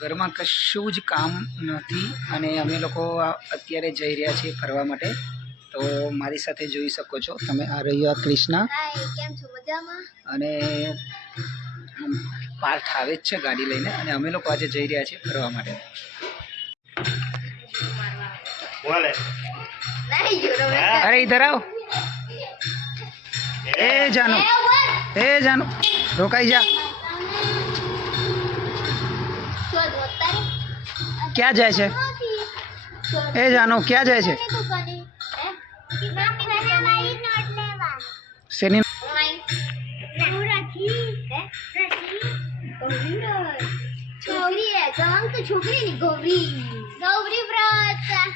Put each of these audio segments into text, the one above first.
ઘરમાં કશું જ કામ નથી અને અમે લોકો અત્યારે જઈ રહ્યા છીએ ફરવા માટે. તો મારી સાથે જોઈ શકો છો. તમે આ રહ્યો આ કૃષ્ણા હાય કેમ છો? મજામાં? અને આમ પાર્થ આવે જ છે ગાડી લઈને અને અમે લોકો આજે જઈ રહ્યા છીએ ફરવા માટે. અરે ઇધર આવ. એ જાનુ. એ જાનુ. રોકાઈ જા શોધ અત્યારે ક્યાં જાય છે? એ જાનો ક્યાં જાય છે? શેની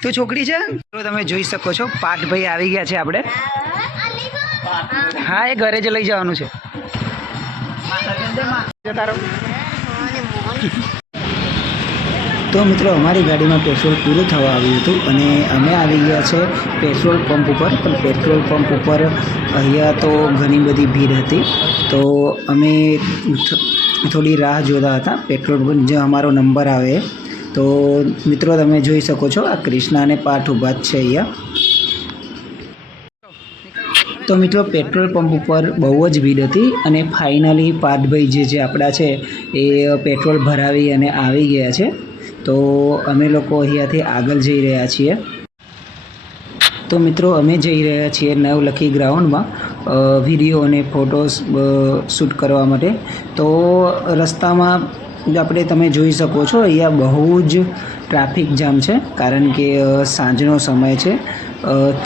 તો છોકરી છે? તમે જોઈ શકો છો પાઠભાઈ આવી ગયા છે આપણે. હા એ ઘરે જ લઈ જવાનું છે. તારો તો મિત્રો, અમારી ગાડીમાં પેટ્રોલ પૂરું થવા આવ્યું હતું અને અમે આવી ગયા છે પેટ્રોલ પંપ ઉપર. પણ પેટ્રોલ પંપ ઉપર અહીંયા તો ઘણી બધી ભીડ હતી. તો અમે થોડી રાહ જોતા હતા પેટ્રોલ પંપ જે અમારો નંબર આવે, તો મિત્રો, તમે જોઈ શકો છો, આ કૃષ્ણા અને પાઠ ઊભા જ છે અહીંયા. તો મિત્રો, પેટ્રોલ પંપ ઉપર બહુ જ ભીડ હતી અને ફાઇનલી પાઠભાઈ જે જે આપણા છે, એ પેટ્રોલ ભરાવી અને આવી ગયા છે. તો અમે લોકો અહીંયાથી આગળ જઈ રહ્યા છીએ. તો મિત્રો, અમે જઈ રહ્યા છીએ નવલખી ગ્રાઉન્ડમાં વીડિયો અને ફોટોસ શૂટ કરવા માટે. તો રસ્તામાં આપણે તમે જોઈ શકો છો, અહીંયા બહુ જ ટ્રાફિક જામ છે, કારણ કે સાંજનો સમય છે.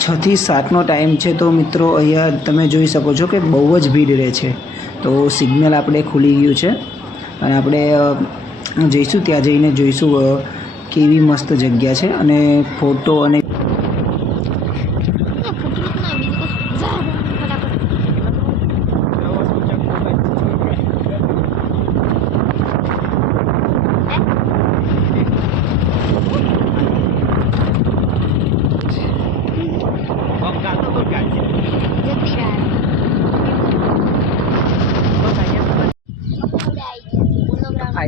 છથી સાતનો ટાઈમ છે તો મિત્રો, અહીંયા તમે જોઈ શકો છો કે બહુ જ ભીડ રહે છે. તો સિગ્નલ આપણે ખુલી ગયું છે. અને આપણે જઈશું ત્યાં જઈને જોઈશું કેવી મસ્ત જગ્યા છે અને ફોટો અને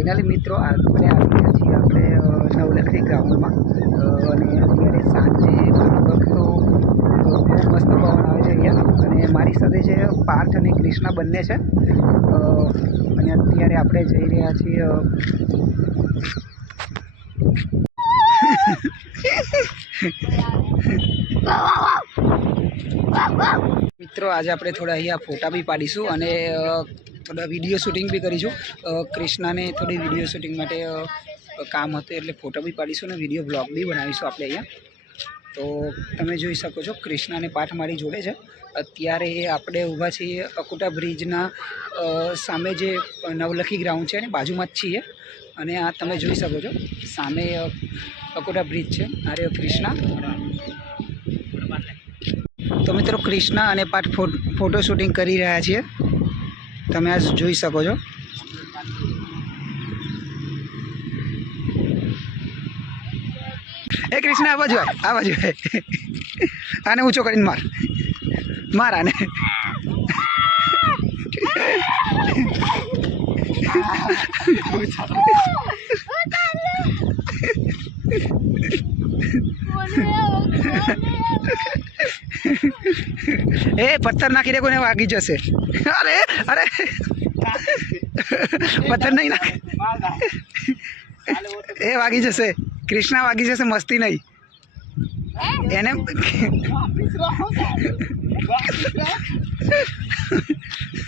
ફાઇનલી મિત્રો, આપણે આવી ગયા છીએ આપણે નવલખરી ગ્રાઉન્ડમાં અને અત્યારે સાંજે લગભગ મસ્ત પવન આવે છે અહીંયા. અને મારી સાથે છે પાર્થ અને ક્રિષ્ના બંને છે. અને અત્યારે આપણે જઈ રહ્યા છીએ મિત્રો, આજે આપણે થોડા અહીંયા ફોટા બી પાડીશું અને થોડા વીડિયો શૂટિંગ બી કરીશું. ક્રિષ્નાને થોડી વીડિયો શૂટિંગ માટે કામ હતું એટલે ફોટો બી પાડીશું અને વીડિયો બ્લોગ બી બનાવીશું આપણે અહીંયા. તો તમે જોઈ શકો છો ક્રિષ્નાને પાઠ મારી જોડે છે. અત્યારે આપણે ઊભા છીએ અકુટા બ્રિજના સામે જે નવલખી ગ્રાઉન્ડ છે એની બાજુમાં જ છીએ. અને આ તમે જોઈ શકો છો, સામે અકોટા બ્રિજ છે. અરે ક્રિષ્ના તો મિત્રો ક્રિષ્ના અને પાઠ ફોટો શૂટિંગ કરી રહ્યા છીએ. તમે આ જોઈ શકો છો. એ કૃષ્ણ આ બાજુ આ બાજુ આને ઊંચો કરીને માર. માર આને. એ પથ્થર નાખી દે કોઈને વાગી જશે અરે અરે પથ્થર નહીં નાખે એ વાગી જશે કૃષ્ણા વાગી જશે મસ્તી નહીં એને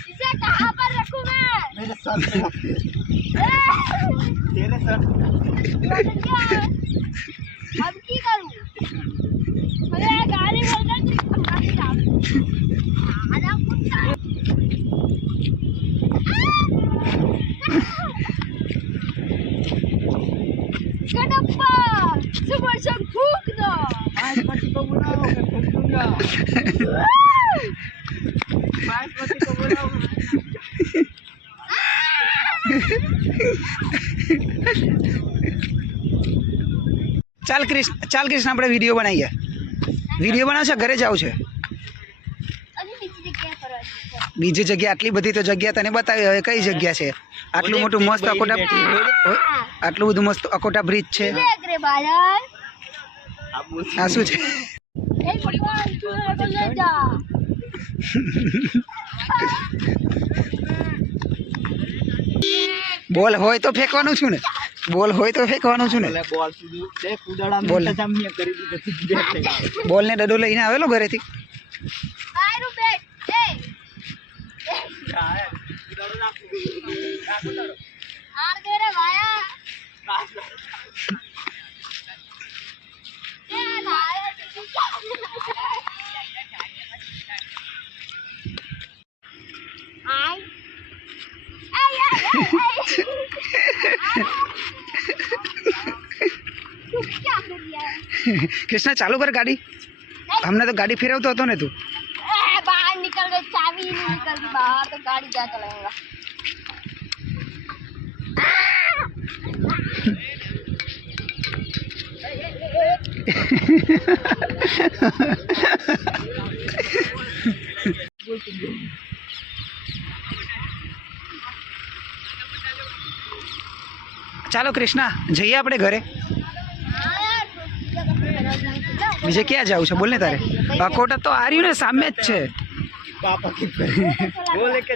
इसे कहाँ पर रखूं मैं मेरे सर पे तेरे सर क्या अब की Kadapa! Super Shark Pugna! Mas pati ko muna ako kay Pugna. Mas pati ko muna ako. ચાલ ક્રિશ ચાલ ક્રિષ્ણ આપણે વીડિયો બનાવીએ વીડિયો બનાવશે ઘરે જ આવશે બીજી જગ્યા આટલી બધી તો જગ્યા તને બતાવી હવે કઈ જગ્યા છે? આટલું મોટું મસ્ત અકોટા આટલું બધું મસ્ત અકોટા બ્રિજ છે? આ શું છે? બોલ હોય તો ફેંકવાનું છું ને. બોલ હોય તો ફેંકવાનું છું ને. બોલ. બોલ. ને ડડો લઈને આવેલો ઘરેથી? કૃષ્ણ ચાલુ કર ગાડી હમણાં તો ગાડી ફેરવતો હતો ને તું બહાર નીકળ ગઈ ચાવી નીકળ બહાર તો ગાડી ક્યાં ચલાવેગા ચાલો કૃષ્ણા, જઈએ આપણે ઘરે. બીજે ક્યાં જવું છે? બોલને તારે. અકોટા તો આર્યું ને સામે જ છે. પાપા કે બોલે કે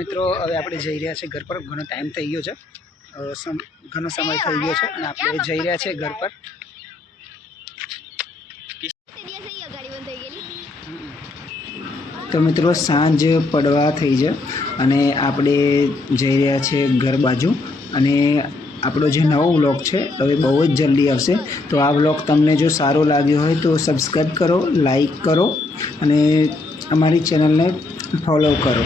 મિત્રો, હવે આપણે જઈ રહ્યા છીએ ઘર પર. ઘણો ટાઈમ થઈ ગયો છે. ઘણો સમય થઈ ગયો છે અને આપણે જઈ રહ્યા છીએ ઘર પર. તે મિત્રો, સાંજ પડવા થઈ છે અને આપણે જઈ રહ્યા છીએ ઘર બાજુ. અને આપણો જે નવો વ્લોગ છે, હવે બહુ જ જલ્દી આવશે. તો આ વ્લોગ તમને જો સારો લાગ્યો હોય તો સબસ્ક્રાઈબ કરો લાઈક કરો અને અમારી ચેનલને ફોલો કરો.